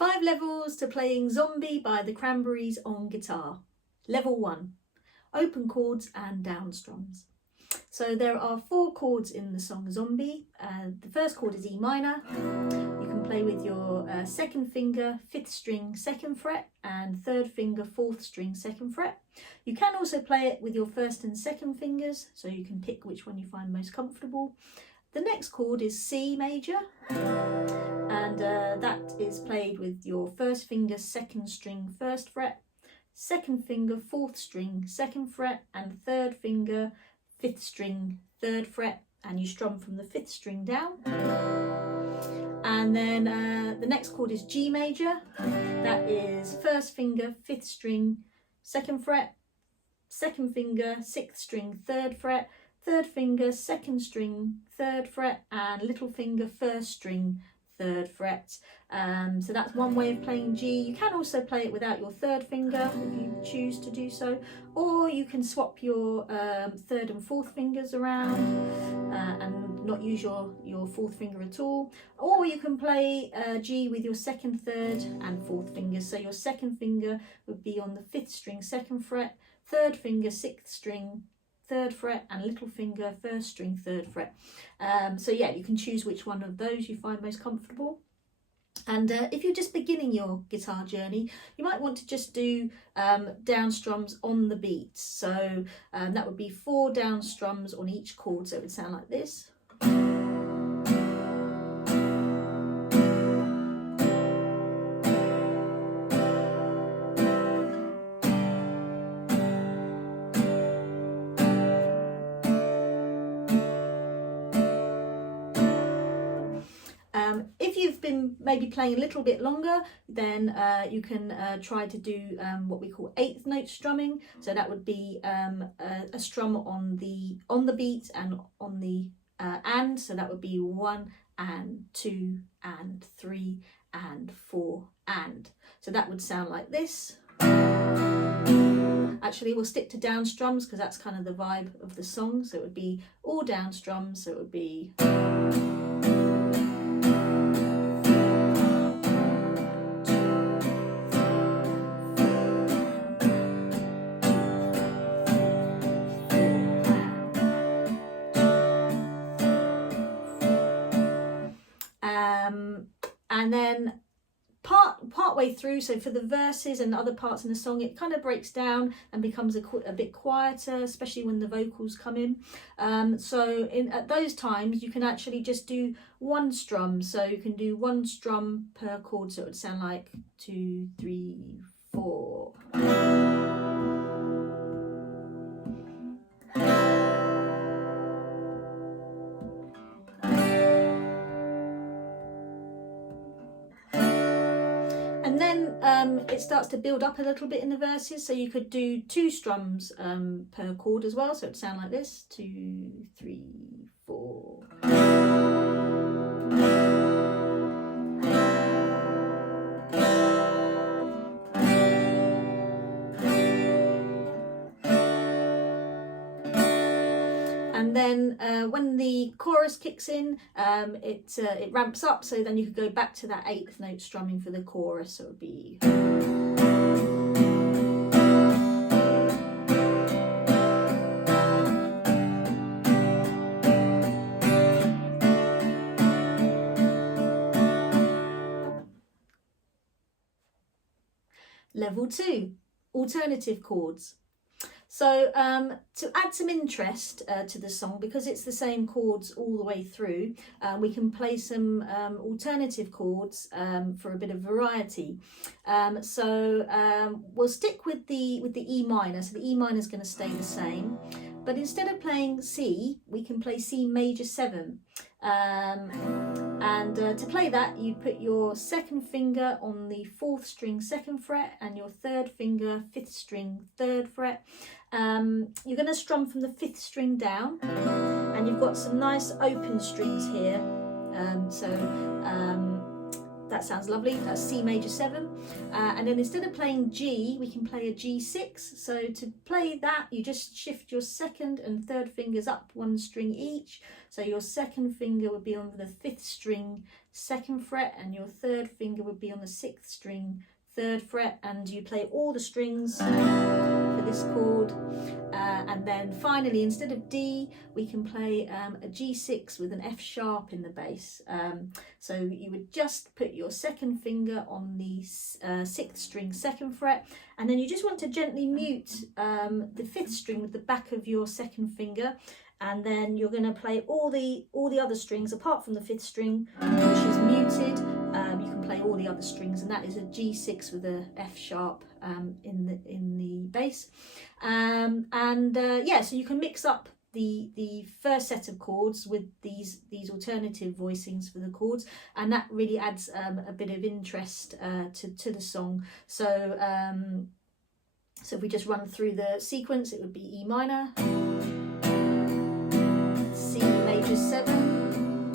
5 levels to playing Zombie by the Cranberries on guitar. Level 1, open chords and down strums. So there are 4 chords in the song Zombie. The first chord is E minor. You can play with your 2nd finger, 5th string, 2nd fret, and 3rd finger, 4th string, 2nd fret. You can also play it with your 1st and 2nd fingers, so you can pick which one you find most comfortable. The next chord is C major, and that is played with your 1st finger, 2nd string, 1st fret, 2nd finger, 4th string, 2nd fret, and 3rd finger, 5th string, 3rd fret, and you strum from the 5th string down. And then the next chord is G major. That is 1st finger, 5th string, 2nd fret, 2nd finger, 6th string, 3rd fret, 3rd finger, 2nd string, 3rd fret, and little finger, 1st string, 3rd fret. So that's one way of playing G. You can also play it without your 3rd finger if you choose to do so, or you can swap your 3rd and 4th fingers around and not use your 4th finger at all, or you can play G with your 2nd, 3rd and 4th fingers. So your 2nd finger would be on the 5th string, 2nd fret, 3rd finger, 6th string, 3rd fret, and little finger, 1st string, 3rd fret. So yeah, you can choose which one of those you find most comfortable. And if you're just beginning your guitar journey, you might want to just do down strums on the beat. So that would be 4 down strums on each chord, so it would sound like this. If you've been maybe playing a little bit longer, then you can try to do what we call 8th note strumming. So that would be a strum on the beat and on the and. So that would be 1 and 2 and 3 and 4 and. So that would sound like this. Actually, we'll stick to down strums because that's kind of the vibe of the song. So it would be all down strums. So it would be. And then part way through, so for the verses and other parts in the song, it kind of breaks down and becomes a bit quieter, especially when the vocals come in. So at those times, you can actually just do 1 strum. So you can do 1 strum per chord, so it would sound like 2, 3, 4. And then it starts to build up a little bit in the verses, so you could do 2 strums per chord as well, so it would sound like this: 2, 3, 4. And then when the chorus kicks in, it ramps up, so then you could go back to that 8th note strumming for the chorus. So it would be. Level 2, alternative chords. So to add some interest to the song, because it's the same chords all the way through, we can play some alternative chords for a bit of variety. So we'll stick with the E minor. So the E minor is going to stay the same, but instead of playing C, we can play C major 7. And to play that, you put your 2nd finger on the 4th string, 2nd fret, and your 3rd finger, 5th string, 3rd fret. You're going to strum from the 5th string down, and you've got some nice open strings here. So that sounds lovely. That's C major 7. And then instead of playing G, we can play a G6. So to play that, you just shift your second and third fingers up 1 string each. So your second finger would be on the 5th string, 2nd fret, and your third finger would be on the 6th string, 3rd fret, and you play all the strings for this chord. And then finally, instead of D, we can play a G6 with an F sharp in the bass. So you would just put your second finger on the 6th string, 2nd fret, and then you just want to gently mute the 5th string with the back of your second finger, and then you're going to play all the other strings apart from the 5th string, which is muted. You can play all the other strings, and that is a G6 with a F sharp in the bass. Yeah, so you can mix up the first set of chords with these alternative voicings for the chords, and that really adds a bit of interest to the song. So so if we just run through the sequence, it would be E minor, C major 7,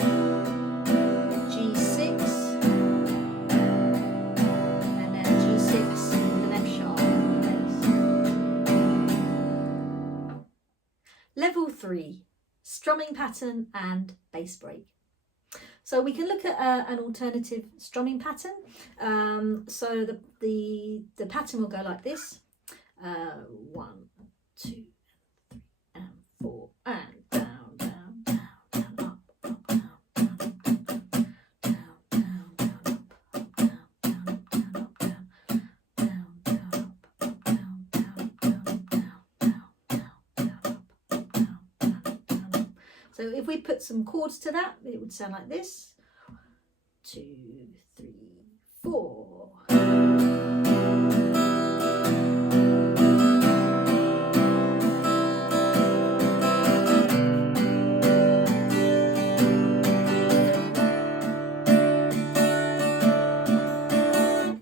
G6, and then G6 with an F sharp on the bass. Level 3, strumming pattern and bass break. So we can look at an alternative strumming pattern. So the pattern will go like this: 1, 2, 3, and 4, and down, down, down, down, up, up, down, down, down, down, down, up, down, down. So if we put some chords to that, it would sound like this: 2, 3, 4.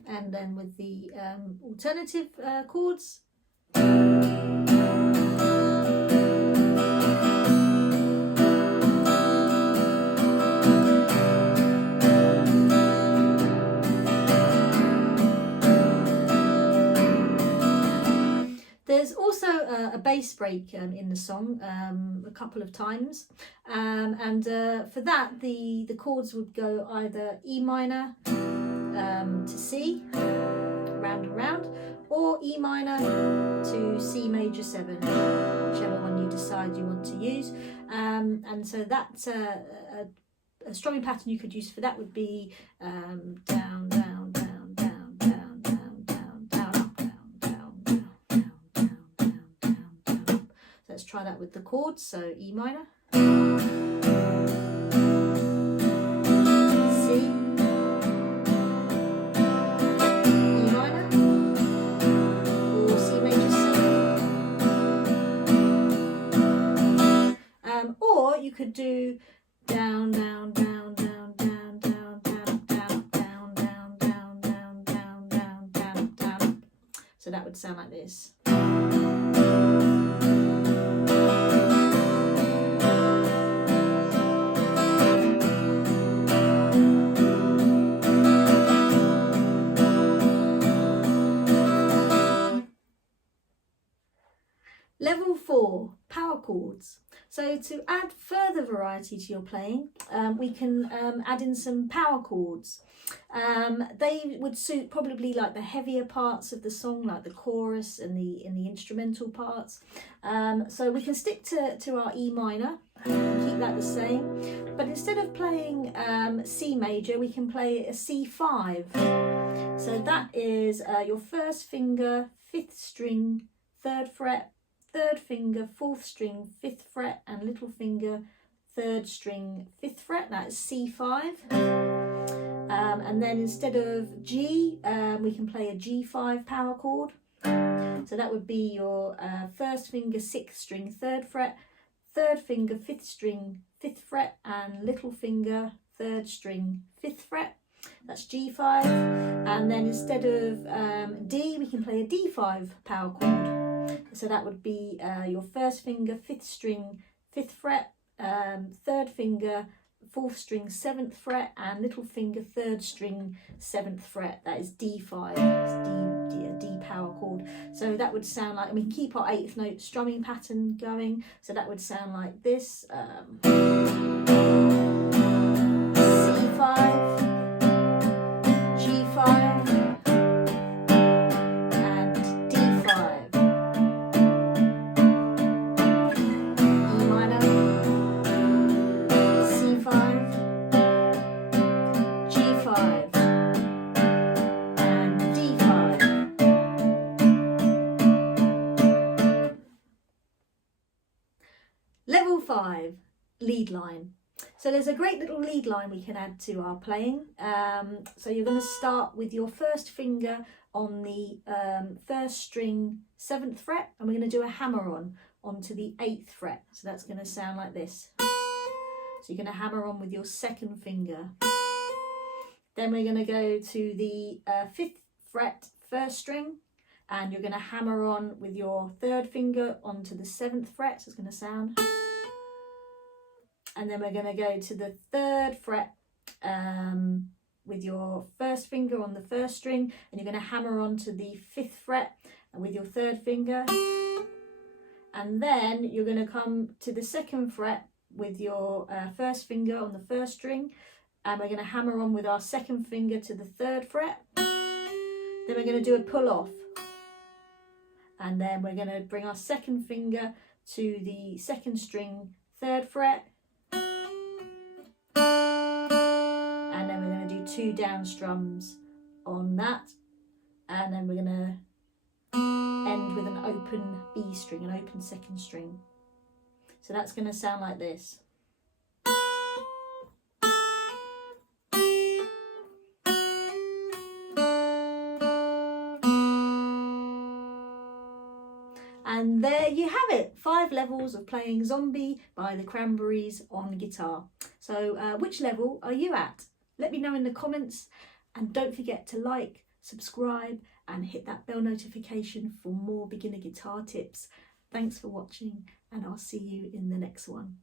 And then with the alternative chords. There's also a bass break in the song a couple of times, and for that the chords would go either E minor to C, round and round, or E minor to C major 7, whichever one you decide you want to use. And so that's a strumming pattern you could use for that would be down, down, down, down, down, down, down, down, up, down, down, down, down, down, down, down, down, up. So let's try that with the chords. So E minor, you could do down, down, down, down, down, down, down, down, down, down, down, down, down, down, down, down. So that would sound like this. Level 4, power chords. So to add further variety to your playing, we can add in some power chords. They would suit probably like the heavier parts of the song, like the chorus and the instrumental parts. So we can stick to our E minor, keep that the same. But instead of playing C major, we can play a C5. So that is your first finger, 5th string, 3rd fret, 3rd finger, 4th string, 5th fret, and little finger, 3rd string, 5th fret. That's C5. And then instead of G, we can play a G5 power chord. So that would be your 1st finger, 6th string, 3rd fret, 3rd finger, 5th string, 5th fret, and little finger, 3rd string, 5th fret. That's G5. And then instead of D, we can play a D5 power chord. So that would be your 1st finger, 5th string, 5th fret, 3rd finger, 4th string 7th fret and little finger 3rd string 7th fret. That is D5. It's D power chord. So that would sound like, and we can keep our 8th note strumming pattern going. So that would sound like this. C5, G5, and D5. E minor, C5, G5, and D5. Level 5, lead line. So there's a great little lead line we can add to our playing. So you're going to start with your first finger on the 1st string 7th fret, and we're going to do a hammer on onto the 8th fret. So that's going to sound like this. So you're going to hammer on with your 2nd finger. Then we're going to go to the 5th fret 1st string, and you're going to hammer on with your 3rd finger onto the 7th fret. So it's going to sound. And then we're going to go to the 3rd fret with your 1st finger on the 1st string, and you're going to hammer onto the 5th fret with your 3rd finger. And then you're going to come to the 2nd fret with your 1st finger on the 1st string, and we're going to hammer on with our 2nd finger to the 3rd fret. Then we're going to do a pull off, and then we're going to bring our 2nd finger to the 2nd string 3rd fret. And then we're going to do 2 down strums on that, and then we're going to end with an open B string, an open 2nd string. So that's going to sound like this. And there you have it, 5 levels of playing Zombie by the Cranberries on guitar. So which level are you at? Let me know in the comments, and don't forget to like, subscribe and hit that bell notification for more beginner guitar tips. Thanks for watching, and I'll see you in the next one.